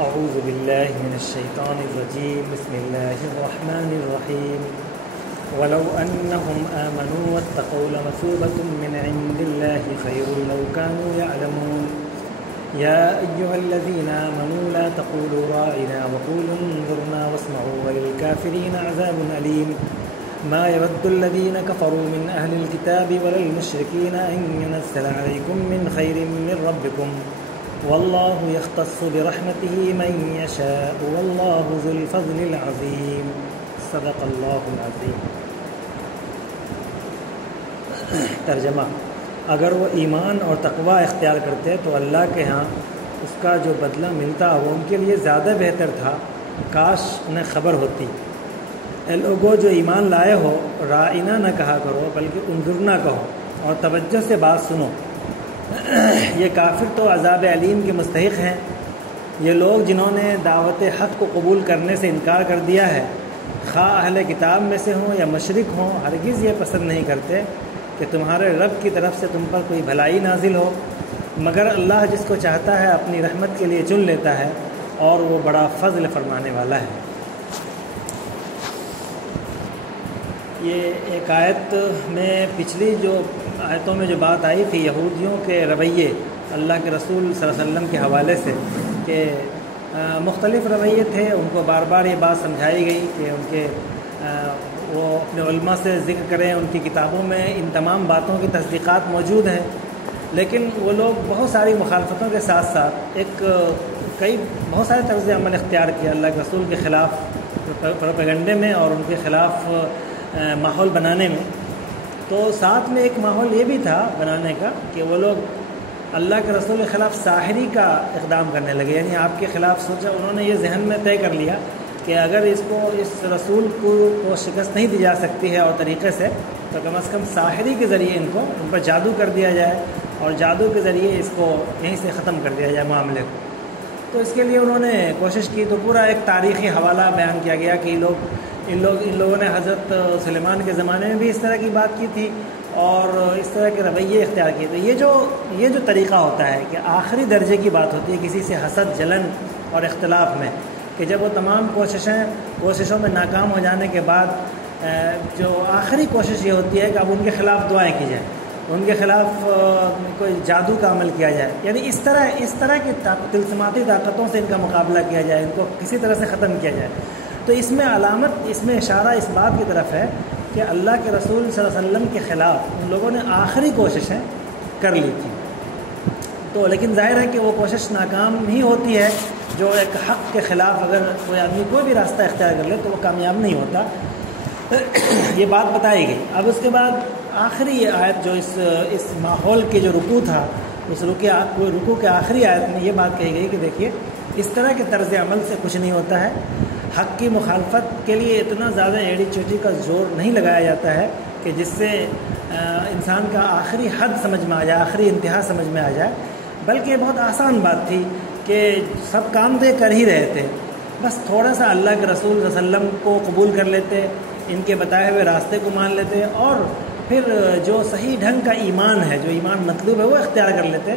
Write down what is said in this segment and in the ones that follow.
اعوذ باللہ من الشیطان الرجیم بسم اللہ الرحمن الرحیم ولو انہم آمنوا واتقوا لمثوبۃ من عند اللہ خیر لو كانوا يعلمون یا ایہا الذین آمنوا لا تقولوا راعنا وقولوا انظرنا واسمعوا وللکافرین عذاب علیم ما يود الذين كفروا من أهل الكتاب ولا المشركين أن ينزل عليكم من خير من ربكم والله يختص برحمته من يشاء والله ذو الفضل العظيم صدق الله العظيم۔ ترجمہ: اگر وہ ایمان اور تقوی اختیار کرتے تو اللہ کے ہاں اس کا جو بدلہ ملتا وہ ان کے لیے زیادہ بہتر تھا، کاش انہیں خبر ہوتی۔ اے لوگوں جو ایمان لائے ہو، رائنا نہ کہا کرو بلکہ انظرنا کہو اور توجہ سے بات سنو۔ یہ کافر تو عذاب علیم کے مستحق ہیں۔ یہ لوگ جنہوں نے دعوت حق کو قبول کرنے سے انکار کر دیا ہے، خواہ اہل کتاب میں سے ہوں یا مشرک ہوں، ہرگز یہ پسند نہیں کرتے کہ تمہارے رب کی طرف سے تم پر کوئی بھلائی نازل ہو، مگر اللہ جس کو چاہتا ہے اپنی رحمت کے لیے چن لیتا ہے اور وہ بڑا فضل فرمانے والا ہے۔ یہ ایک آیت میں پچھلی جو آیتوں میں جو بات آئی تھی یہودیوں کے رویے اللہ کے رسول صلی اللہ علیہ وسلم کے حوالے سے، کہ مختلف رویے تھے، ان کو بار بار یہ بات سمجھائی گئی کہ ان کے وہ اپنے علماء سے ذکر کریں، ان کی کتابوں میں ان تمام باتوں کی تصدیقات موجود ہیں، لیکن وہ لوگ بہت ساری مخالفتوں کے ساتھ ساتھ بہت سارے طرز عمل اختیار کیا اللہ کے رسول کے خلاف پروپیگنڈے میں اور ان کے خلاف ماحول بنانے میں۔ تو ساتھ میں ایک ماحول یہ بھی تھا بنانے کا کہ وہ لوگ اللہ کے رسول کے خلاف ساحری کا اقدام کرنے لگے، یعنی آپ کے خلاف سوچا، انہوں نے یہ ذہن میں طے کر لیا کہ اگر اس رسول کو شکست نہیں دی جا سکتی ہے اور طریقے سے، تو کم از کم ساحری کے ذریعے ان پر جادو کر دیا جائے اور جادو کے ذریعے اس کو یہیں سے ختم کر دیا جائے معاملے کو۔ تو اس کے لیے انہوں نے کوشش کی، تو پورا ایک تاریخی حوالہ بیان کیا گیا کہ ان لوگوں نے حضرت سلیمان کے زمانے میں بھی اس طرح کی بات کی تھی اور اس طرح کے رویے اختیار کیے تھے۔ یہ جو طریقہ ہوتا ہے کہ آخری درجے کی بات ہوتی ہے کسی سے حسد، جلن اور اختلاف میں، کہ جب وہ تمام کوششوں میں ناکام ہو جانے کے بعد جو آخری کوشش یہ ہوتی ہے کہ اب ان کے خلاف دعائیں کی جائیں، ان کے خلاف کوئی جادو کا عمل کیا جائے، یعنی اس طرح کی طلسماتی طاقتوں سے ان کا مقابلہ کیا جائے، ان کو کسی طرح سے ختم کیا جائے۔ تو اس میں اشارہ اس بات کی طرف ہے کہ اللہ کے رسول صلی اللہ علیہ وسلم کے خلاف ان لوگوں نے آخری کوششیں کر لی تھیں، تو لیکن ظاہر ہے کہ وہ کوشش ناکام ہی ہوتی ہے۔ جو ایک حق کے خلاف اگر کوئی آدمی کوئی بھی راستہ اختیار کر لے تو وہ کامیاب نہیں ہوتا، یہ بات بتائی گئی۔ اب اس کے بعد آخری آیت جو اس ماحول کے جو رکوع تھا، اس رکوع کے آخری آیت میں یہ بات کہی گئی کہ دیکھیے اس طرح کے طرز عمل سے کچھ نہیں ہوتا ہے، حق کی مخالفت کے لیے اتنا زیادہ ایڑی چوٹی کا زور نہیں لگایا جاتا ہے کہ جس سے انسان کا آخری حد سمجھ میں آ جائے، آخری انتہا سمجھ میں آ جائے، بلکہ یہ بہت آسان بات تھی کہ سب کام تو کر ہی رہے تھے، بس تھوڑا سا اللہ کے رسول صلی اللہ علیہ وسلم کو قبول کر لیتے، ان کے بتائے ہوئے راستے کو مان لیتے اور پھر جو صحیح ڈھنگ کا ایمان ہے، جو ایمان مطلوب ہے وہ اختیار کر لیتے،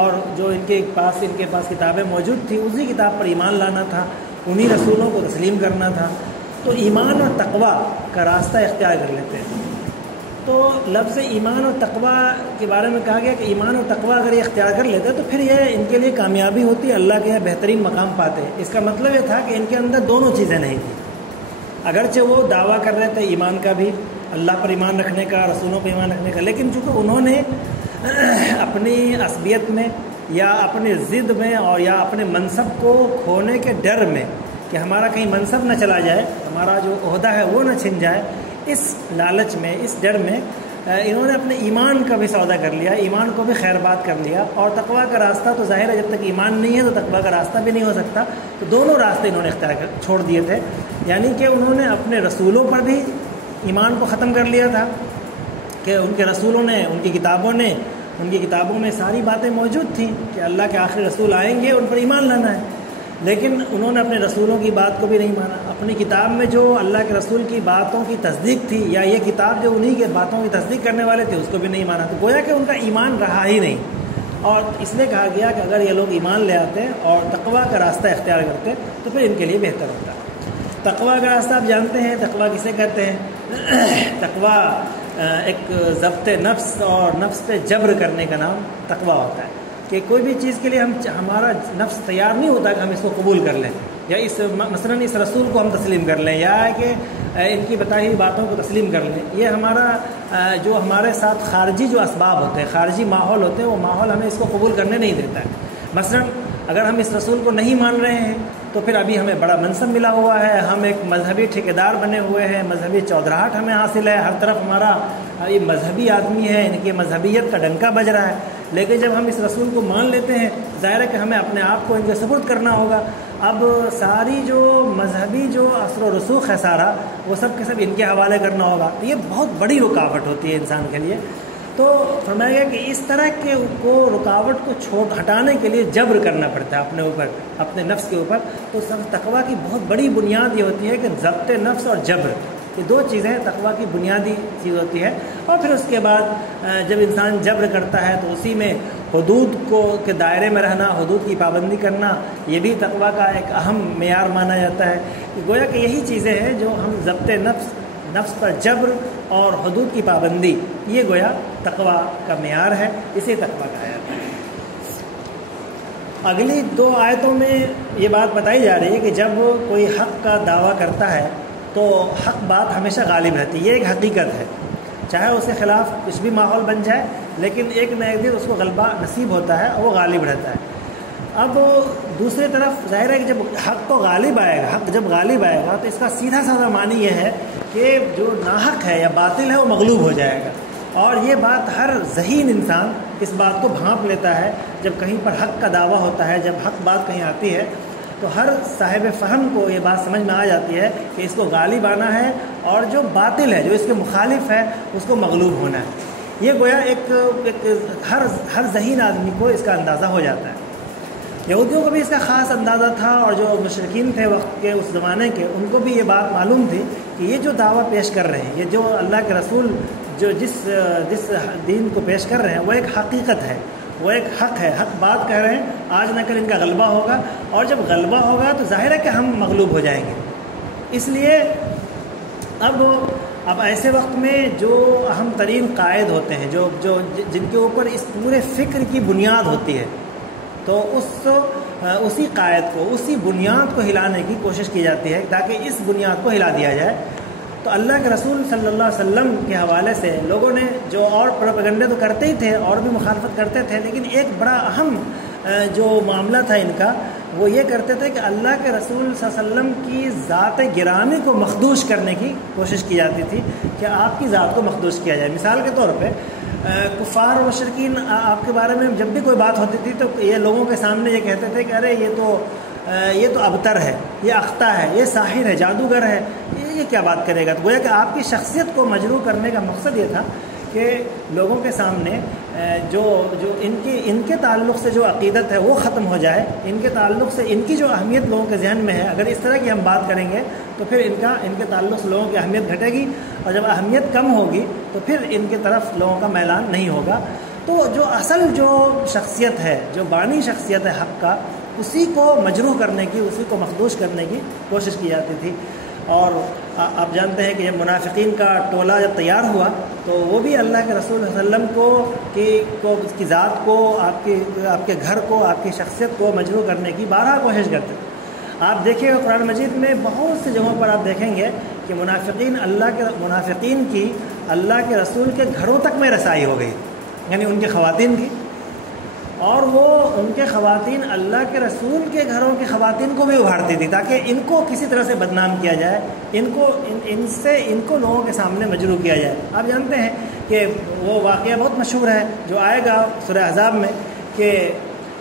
اور جو ان کے پاس کتابیں موجود تھیں اسی کتاب پر ایمان لانا تھا، انہی رسولوں کو تسلیم کرنا تھا، تو ایمان اور تقوی کا راستہ اختیار کر لیتے ہیں۔ تو لفظ ایمان اور تقوی کے بارے میں کہا گیا کہ ایمان اور تقوی اگر یہ اختیار کر لیتے تو پھر یہ ان کے لیے کامیابی ہوتی، اللہ کے یہاں بہترین مقام پاتے۔ اس کا مطلب یہ تھا کہ ان کے اندر دونوں چیزیں نہیں تھیں، اگرچہ وہ دعویٰ کر رہے تھے ایمان کا بھی، اللہ پر ایمان رکھنے کا، رسولوں پر ایمان رکھنے کا، لیکن چونکہ انہوں نے اپنی عصبیت میں یا اپنے ضد میں اور یا اپنے منصب کو کھونے کے ڈر میں کہ ہمارا کہیں منصب نہ چلا جائے، ہمارا جو عہدہ ہے وہ نہ چھن جائے، اس لالچ میں، اس ڈر میں انہوں نے اپنے ایمان کا بھی سودا کر لیا، ایمان کو بھی خیر بات کر لیا، اور تقویٰ کا راستہ تو ظاہر ہے جب تک ایمان نہیں ہے تو تقویٰ کا راستہ بھی نہیں ہو سکتا، تو دونوں راستے انہوں نے اختیار چھوڑ دیے تھے، یعنی کہ انہوں نے اپنے رسولوں پر بھی ایمان کو ختم کر لیا تھا کہ ان کے رسولوں نے، ان کی کتابوں میں ساری باتیں موجود تھیں کہ اللہ کے آخری رسول آئیں گے، ان پر ایمان لانا ہے، لیکن انہوں نے اپنے رسولوں کی بات کو بھی نہیں مانا، اپنی کتاب میں جو اللہ کے رسول کی باتوں کی تصدیق تھی یا یہ کتاب جو انہی کے باتوں کی تصدیق کرنے والے تھے اس کو بھی نہیں مانا، تو گویا کہ ان کا ایمان رہا ہی نہیں۔ اور اس لیے کہا گیا کہ اگر یہ لوگ ایمان لے آتے اور تقویٰ کا راستہ اختیار کرتے تو پھر ان کے لیے بہتر ہوتا. تقویٰ کا راستہ آپ جانتے ہیں، تقویٰ کسے کہتے ہیں؟ تقویٰ ایک ضبط نفس اور نفس پہ جبر کرنے کا نام تقویٰ ہوتا ہے، کہ کوئی بھی چیز کے لیے ہمارا نفس تیار نہیں ہوتا کہ ہم اس کو قبول کر لیں، یا مثلا اس رسول کو ہم تسلیم کر لیں، یا کہ ان کی بتائی ہوئی باتوں کو تسلیم کر لیں. یہ ہمارا جو ہمارے ساتھ خارجی جو اسباب ہوتے ہیں، خارجی ماحول ہوتے ہیں، وہ ماحول ہمیں اس کو قبول کرنے نہیں دیتا ہے. مثلا اگر ہم اس رسول کو نہیں مان رہے ہیں تو پھر ابھی ہمیں بڑا منصب ملا ہوا ہے، ہم ایک مذہبی ٹھیکیدار بنے ہوئے ہیں، مذہبی چودراہٹ ہمیں حاصل ہے، ہر طرف ہمارا یہ مذہبی آدمی ہے، ان کی مذہبیت کا ڈنکا بج رہا ہے. لیکن جب ہم اس رسول کو مان لیتے ہیں، ظاہر ہے کہ ہمیں اپنے آپ کو ان کے سپرد کرنا ہوگا. اب ساری جو مذہبی جو اثر و رسوخ ہے سارا، وہ سب کے سب ان کے حوالے کرنا ہوگا. یہ بہت بڑی رکاوٹ ہوتی ہے انسان کے لیے. تو فرمایا گیا کہ اس طرح کے کو رکاوٹ کو ہٹانے کے لیے جبر کرنا پڑتا ہے اپنے اوپر، اپنے نفس کے اوپر. تو تقویٰ کی بہت بڑی بنیاد یہ ہوتی ہے کہ ضبط نفس اور جبر، یہ دو چیزیں تقویٰ کی بنیادی چیز ہوتی ہے. اور پھر اس کے بعد جب انسان جبر کرتا ہے تو اسی میں حدود کے دائرے میں رہنا، حدود کی پابندی کرنا، یہ بھی تقویٰ کا ایک اہم معیار مانا جاتا ہے. گویا کہ یہی چیزیں ہیں جو ہم ضبط نفس پر جبر اور حدود کی پابندی، یہ گویا تقویٰ کا معیار ہے، اسے تقویٰ کہا جاتا ہے. اگلی 2 آیتوں میں یہ بات بتائی جا رہی ہے کہ جب کوئی حق کا دعویٰ کرتا ہے تو حق بات ہمیشہ غالب رہتی ہے. یہ ایک حقیقت ہے، چاہے اس کے خلاف کچھ بھی ماحول بن جائے، لیکن ایک نہ ایک دن اس کو غلبہ نصیب ہوتا ہے اور وہ غالب رہتا ہے. اب دوسری طرف ظاہر ہے کہ جب حق کو غالب آئے گا، حق جب غالب آئے گا تو اس کا سیدھا سادہ معنی یہ ہے کہ جو ناحق ہے یا باطل ہے وہ مغلوب ہو جائے گا. اور یہ بات ہر ذہین انسان اس بات کو بھانپ لیتا ہے. جب کہیں پر حق کا دعویٰ ہوتا ہے، جب حق بات کہیں آتی ہے تو ہر صاحب فہم کو یہ بات سمجھ میں آ جاتی ہے کہ اس کو غالب آنا ہے اور جو باطل ہے، جو اس کے مخالف ہے، اس کو مغلوب ہونا ہے. یہ گویا ایک ہر ذہین آدمی کو اس کا اندازہ ہو جاتا ہے. یہودیوں کو بھی اس کا خاص اندازہ تھا، اور جو مشرکین تھے وقت کے، اس زمانے کے، ان کو بھی یہ بات معلوم تھی کہ یہ جو دعویٰ پیش کر رہے ہیں، یہ جو اللہ کے رسول جو جس دین کو پیش کر رہے ہیں، وہ ایک حقیقت ہے، وہ ایک حق ہے، حق بات کہہ رہے ہیں. آج نہ کل ان کا غلبہ ہوگا، اور جب غلبہ ہوگا تو ظاہر ہے کہ ہم مغلوب ہو جائیں گے. اس لیے اب ایسے وقت میں جو اہم ترین قائد ہوتے ہیں، جو جن کے اوپر اس پورے فکر کی بنیاد ہوتی ہے، تو اسی قائد کو، اسی بنیاد کو ہلانے کی کوشش کی جاتی ہے تاکہ اس بنیاد کو ہلا دیا جائے. تو اللہ کے رسول صلی اللہ علیہ وسلم کے حوالے سے لوگوں نے جو اور پروپیگنڈے تو کرتے ہی تھے اور بھی مخالفت کرتے تھے، لیکن ایک بڑا اہم جو معاملہ تھا ان کا، وہ یہ کرتے تھے کہ اللہ کے رسول صلی اللہ علیہ وسلم کی ذات گرامی کو مخدوش کرنے کی کوشش کی جاتی تھی کہ آپ کی ذات کو مخدوش کیا جائے. مثال کے طور پہ کفار و مشرکین آپ کے بارے میں جب بھی کوئی بات ہوتی تھی تو یہ لوگوں کے سامنے یہ کہتے تھے کہ ارے یہ تو ابتر ہے، یہ اختہ ہے، یہ ساحر ہے، جادوگر ہے، یہ کیا بات کرے گا. تو گویا کہ آپ کی شخصیت کو مجروح کرنے کا مقصد یہ تھا کہ لوگوں کے سامنے جو ان کے تعلق سے جو عقیدت ہے وہ ختم ہو جائے. ان کے تعلق سے ان کی جو اہمیت لوگوں کے ذہن میں ہے، اگر اس طرح کی ہم بات کریں گے تو پھر ان کے تعلق سے لوگوں کی اہمیت گھٹے گی، اور جب اہمیت کم ہوگی تو پھر ان کے طرف لوگوں کا میلان نہیں ہوگا. تو جو اصل جو شخصیت ہے، جو بانی شخصیت ہے حق کا، اسی کو مجروح کرنے کی، اسی کو مخدوش کرنے کی کوشش کی جاتی تھی. اور آپ جانتے ہیں کہ جب منافقین کا ٹولہ جب تیار ہوا تو وہ بھی اللہ کے رسول صلی اللہ علیہ وسلم کو اس کی ذات کو، آپ کے گھر کو، آپ کی شخصیت کو مجروح کرنے کی بارہا کوشش کرتے. آپ دیکھیں گے قرآن مجید میں بہت سی جگہوں پر آپ دیکھیں گے کہ منافقین کی اللہ کے رسول کے گھروں تک میں رسائی ہو گئی، یعنی ان کی خواتین کی، اور وہ ان کے خواتین اللہ کے رسول کے گھروں کی خواتین کو بھی ابھارتی تھی تاکہ ان کو کسی طرح سے بدنام کیا جائے، ان کو لوگوں کے سامنے مجروح کیا جائے. آپ جانتے ہیں کہ وہ واقعہ بہت مشہور ہے جو آئے گا سورہ احزاب میں، کہ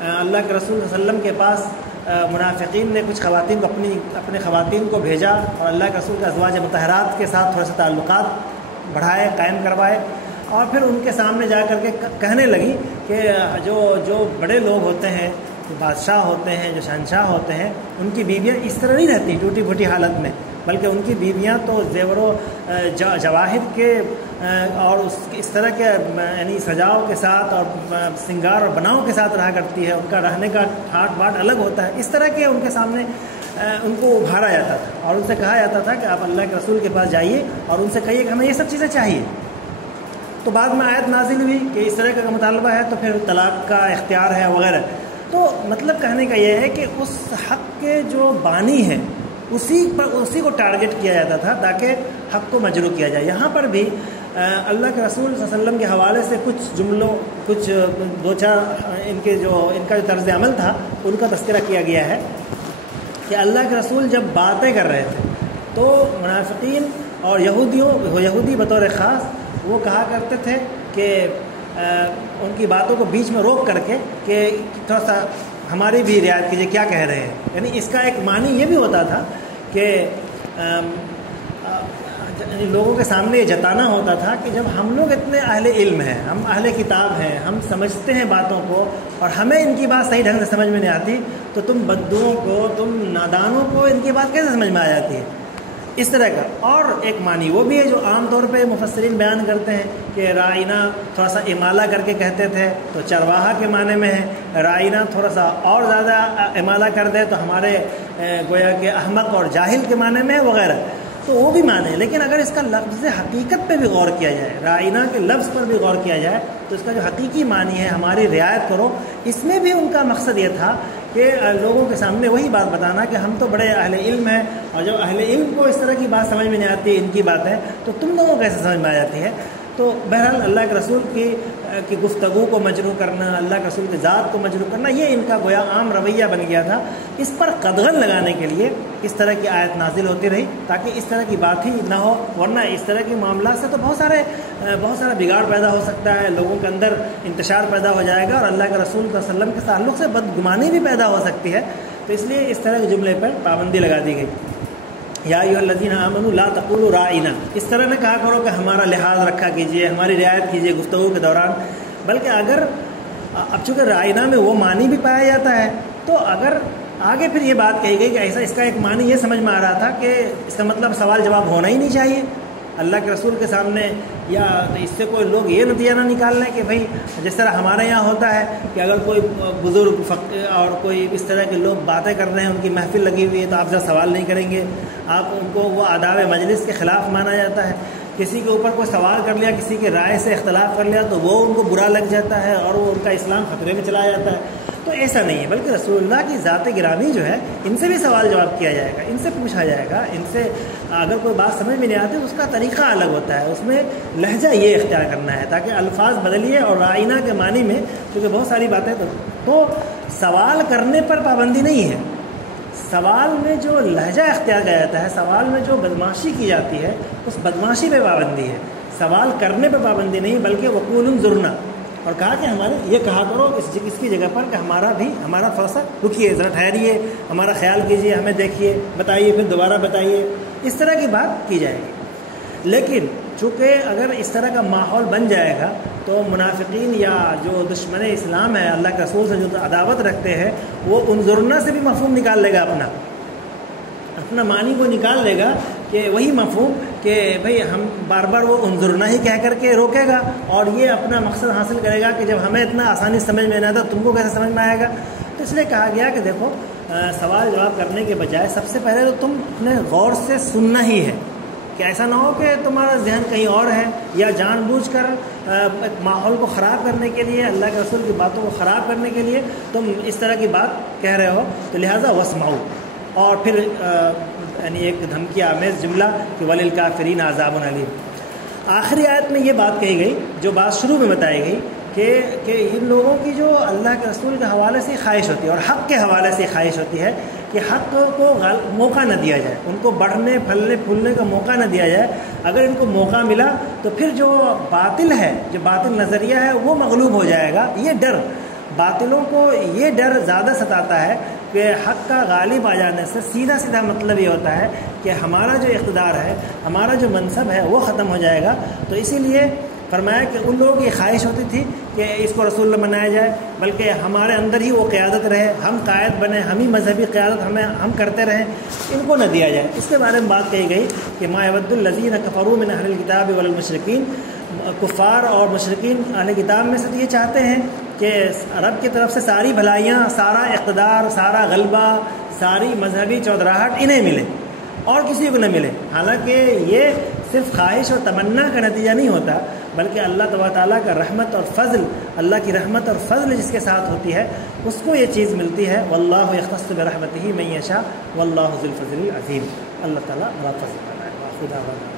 اللہ کے رسول صلی اللہ علیہ وسلم کے پاس منافقین نے کچھ خواتین کو اپنے خواتین کو بھیجا، اور اللہ کے رسول کے ازواج مطہرات کے ساتھ تھوڑے سے تعلقات بڑھائے، قائم کروائے، اور پھر ان کے سامنے جا کر کے کہنے لگی کہ جو بڑے لوگ ہوتے ہیں، جو بادشاہ ہوتے ہیں، جو شہنشاہ ہوتے ہیں، ان کی بیویاں اس طرح نہیں رہتی ٹوٹی پھوٹی حالت میں، بلکہ ان کی بیویاں تو زیور و جواہر کے اور اس طرح کے یعنی سجاؤ کے ساتھ اور سنگار اور بناؤ کے ساتھ رہا کرتی ہے، ان کا رہنے کا ٹھاٹ باٹ الگ ہوتا ہے، اس طرح کے ان کے سامنے ان کو ابھارا جاتا تھا اور ان سے کہا جاتا تھا کہ آپ اللہ کے رسول کے پاس جائیے اور ان سے کہیے کہ ہمیں یہ سب چیزیں چاہیے۔ تو بعد میں آیت نازل ہوئی کہ اس طرح کا مطالبہ ہے تو پھر طلاق کا اختیار ہے وغیرہ۔ تو مطلب کہنے کا یہ ہے کہ اس حق کے جو بانی ہیں اسی کو ٹارگٹ کیا جاتا تھا تاکہ حق کو مجروح کیا جائے۔ یہاں پر بھی اللہ کے رسول صلی اللہ علیہ وسلم کے حوالے سے کچھ جملوں کچھ دو چار ان کا جو طرز عمل تھا ان کا تذکرہ کیا گیا ہے کہ اللہ کے رسول جب باتیں کر رہے تھے تو منافقین اور یہودی بطور خاص وہ کہا کرتے تھے کہ ان کی باتوں کو بیچ میں روک کر کے کہ تھوڑا سا ہماری بھی رعایت کیجیے کیا کہہ رہے ہیں۔ یعنی اس کا ایک معنی یہ بھی ہوتا تھا کہ لوگوں کے سامنے یہ جتانا ہوتا تھا کہ جب ہم لوگ اتنے اہل علم ہیں، ہم اہل کتاب ہیں، ہم سمجھتے ہیں باتوں کو اور ہمیں ان کی بات صحیح ڈھنگ سے سمجھ میں نہیں آتی تو تم بدوؤں کو، تم نادانوں کو ان کی بات کیسے سمجھ میں آ جاتی ہے، اس طرح کا۔ اور ایک معنی وہ بھی ہے جو عام طور پہ مفسرین بیان کرتے ہیں کہ رائنا تھوڑا سا امالہ کر کے کہتے تھے تو چرواہا کے معنی میں ہے، رائنا تھوڑا سا اور زیادہ امالہ کر دے تو ہمارے گویا کہ احمق اور جاہل کے معنی میں وغیرہ، تو وہ بھی معنی ہے۔ لیکن اگر اس کا لفظ حقیقت پہ بھی غور کیا جائے، رائنا کے لفظ پر بھی غور کیا جائے تو اس کا جو حقیقی معنی ہے ہماری رعایت کرو، اس میں بھی ان کا مقصد یہ تھا کہ لوگوں کے سامنے وہی بات بتانا کہ ہم تو بڑے اہل علم ہیں اور جب اہل علم کو اس طرح کی بات سمجھ میں نہیں آتی ان کی باتیں تو تم لوگوں کو کیسے سمجھ میں آ جاتی ہے۔ تو بہرحال اللہ کے رسول کی گفتگو کو مجروح کرنا، اللہ کے رسول کی ذات کو مجروح کرنا، یہ ان کا گویا عام رویہ بن گیا تھا۔ اس پر قدغن لگانے کے لیے اس طرح کی آیت نازل ہوتی رہی تاکہ اس طرح کی بات ہی نہ ہو، ورنہ اس طرح کے معاملات سے تو بہت سارا بگاڑ پیدا ہو سکتا ہے، لوگوں کے اندر انتشار پیدا ہو جائے گا اور اللہ کے رسول صلی اللہ علیہ وسلم کے تعلق سے بدگمانی بھی پیدا ہو سکتی ہے۔ تو اس لیے اس طرح کے جملے پر پابندی لگا دی گئی۔ یا ایھا الذین آمنوا لا تقولوا راعنا، اس طرح نہ کہا کرو کہ ہمارا لحاظ رکھا کیجیے، ہماری رعایت کیجیے گفتگو کے دوران، بلکہ اگر اب چونکہ رائنا میں وہ معنی بھی پایا جاتا ہے تو اگر آگے پھر یہ بات کہی گئی کہ ایسا اس کا ایک معنی یہ سمجھ میں آ رہا تھا کہ اس کا مطلب سوال جواب ہونا ہی نہیں چاہیے اللہ کے رسول کے سامنے، یا اس سے کوئی لوگ یہ نتیجہ نہ نکال لیں کہ بھائی جس طرح ہمارے یہاں ہوتا ہے کہ اگر کوئی بزرگ اور کوئی اس طرح کے لوگ باتیں کر رہے ہیں، ان کی محفل لگی ہوئی ہے تو آپ سے سوال نہیں کریں گے، آپ ان کو وہ آداب مجلس کے خلاف مانا جاتا ہے۔ کسی کے اوپر کوئی سوال کر لیا، کسی کے رائے سے اختلاف کر لیا تو وہ ان کو برا لگ جاتا ہے اور وہ ان کا اسلام خطرے میں چلا جاتا ہے۔ تو ایسا نہیں ہے، بلکہ رسول اللہ کی ذات گرامی جو ہے ان سے بھی سوال جواب کیا جائے گا، ان سے پوچھا جائے گا، ان سے اگر کوئی بات سمجھ میں نہیں آتی تو اس کا طریقہ الگ ہوتا ہے، اس میں لہجہ یہ اختیار کرنا ہے تاکہ الفاظ بدلیے۔ اور رائنا کے معنی میں کیونکہ بہت ساری باتیں تو سوال کرنے پر پابندی نہیں ہے، سوال میں جو لہجہ اختیار کیا جاتا ہے، سوال میں جو بدمعاشی کی جاتی ہے اس بدمعاشی پہ پابندی ہے، سوال کرنے پہ پابندی نہیں، بلکہ وقول انظرنا، اور کہا کہ ہمارے یہ کہا کرو اس کی جگہ پر کہ ہمارا تھوڑا سا رکیے، ذرا ٹھہریے، ہمارا خیال کیجیے، ہمیں دیکھیے، بتائیے، پھر دوبارہ بتائیے، اس طرح کی بات کی جائے گی۔ لیکن چونکہ اگر اس طرح کا ماحول بن جائے گا تو منافقین یا جو دشمن اسلام ہے، اللہ کے رسول سے جو عداوت رکھتے ہیں، وہ انظرنا سے بھی مفہوم نکال لے گا، اپنا معنی کو نکال لے گا کہ وہی مفہوم کہ بھئی ہم بار بار وہ انظرنا ہی کہہ کر کے روکے گا اور یہ اپنا مقصد حاصل کرے گا کہ جب ہمیں اتنا آسانی سمجھ میں نہیں آتا تم کو کیسے سمجھ میں آئے گا۔ تو اس لیے کہا گیا کہ دیکھو سوال جواب کرنے کے بجائے سب سے پہلے تو تم اپنے غور سے سننا ہی ہے، کہ ایسا نہ ہو کہ تمہارا ذہن کہیں اور ہے یا جان بوجھ کر ماحول کو خراب کرنے کے لیے، اللہ کے رسول کی باتوں کو خراب کرنے کے لیے تم اس طرح کی بات کہہ رہے ہو، تو لہٰذا واسمعوا۔ اور پھر یعنی ایک دھمکی آمیز جملہ کہ وللکافرین عذاب علیم۔ آخری آیت میں یہ بات کہی گئی جو بات شروع میں بتائی گئی کہ ان لوگوں کی جو اللہ کے رسول کے حوالے سے خواہش ہوتی ہے اور حق کے حوالے سے خواہش ہوتی ہے کہ حق کو موقع نہ دیا جائے، ان کو بڑھنے پھلنے پھولنے کا موقع نہ دیا جائے۔ اگر ان کو موقع ملا تو پھر جو باطل ہے، جو باطل نظریہ ہے وہ مغلوب ہو جائے گا۔ یہ ڈر، باطلوں کو یہ ڈر زیادہ ستاتا ہے کہ حق کا غالب آ جانے سے سیدھا مطلب یہ ہوتا ہے کہ ہمارا جو اقتدار ہے، ہمارا جو منصب ہے وہ ختم ہو جائے گا۔ تو اسی لیے فرمایا کہ ان لوگوں کی خواہش ہوتی تھی کہ اس کو رسول اللہ بنایا جائے، بلکہ ہمارے اندر ہی وہ قیادت رہے، ہم قائد بنیں، ہم ہی مذہبی قیادت ہم کرتے رہیں، ان کو نہ دیا جائے۔ اس کے بارے میں بات کہی گئی کہ ما یود الذین کفروا من اہل الکتاب والمشرکین، کفار اور مشرکین اہل کتاب میں سے تو یہ چاہتے ہیں کہ رب کی طرف سے ساری بھلائیاں، سارا اقتدار، سارا غلبہ، ساری مذہبی چودراہٹ انہیں ملے اور کسی کو نہ ملے، حالانکہ یہ صرف خواہش اور تمنا کا نتیجہ نہیں ہوتا، بلکہ اللہ تبارک تعالیٰ کا رحمت اور فضل، اللہ کی رحمت اور فضل جس کے ساتھ ہوتی ہے اس کو یہ چیز ملتی ہے۔ واللہ یختص برحمتہ من یشاء واللہ ذو الفضل العظیم، اللہ تعالیٰ بڑا فضل والا ہے۔ خدا حافظ۔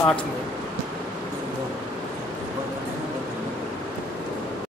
8 منٹ